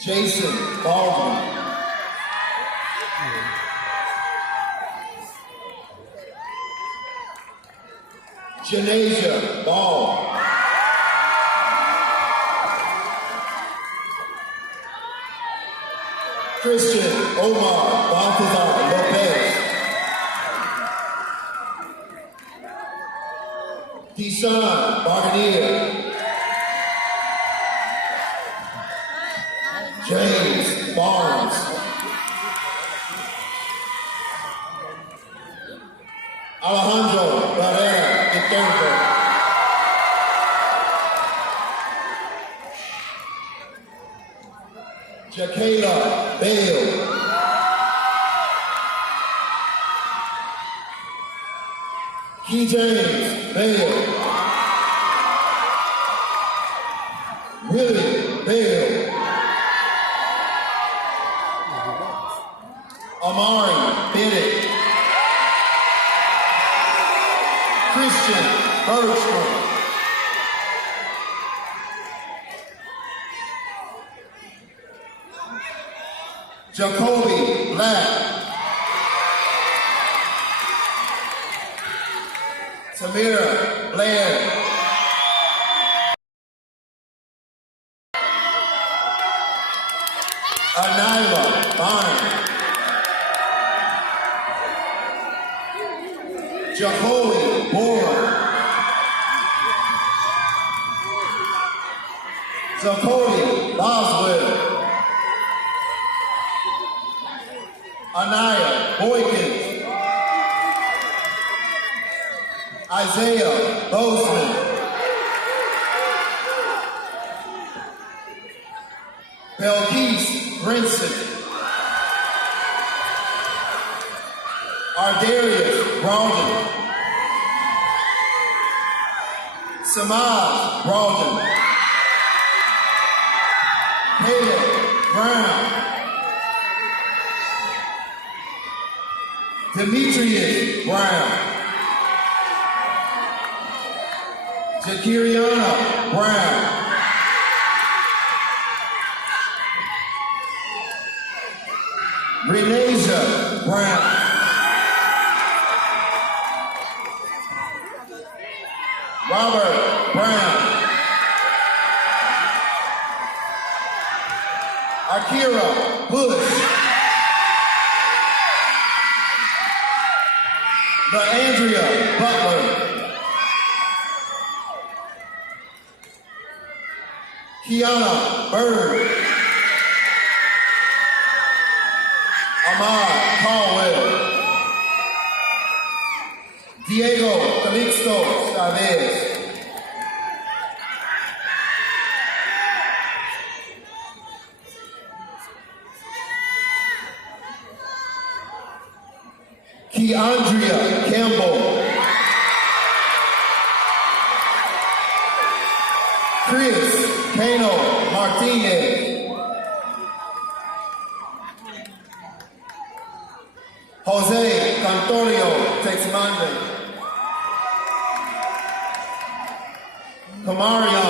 Jason Baldwin. Janasia Ball. Christian Omar Baltazar Lopez. Deshaun Barganier. James Barnes. Alejandro Barrera Quintero. Jakayla Bale. Key James Bale. Willie Bale. Amari Bennett. Christian Bergstrom. Jacoby Black. Samira Blair. Anila Bonner. Jacoby Bora. Zacoby Boswell. Anaya Boykins. Isaiah Bozeman. Belkis Brinson. Ardarius Brawden. Samaj Brawden. Caleb Brown. Demetrius Brown. Jakiriana Brown. Renasia Brown. Robert Brown. Akira Bush. Andrea Butler. Kiana Bird. Ahmad Caldwell. Diego Calixto Chavez. Keandria Campbell. Chris Cano Martinez. Jose Cantorio Texmande. Kamarion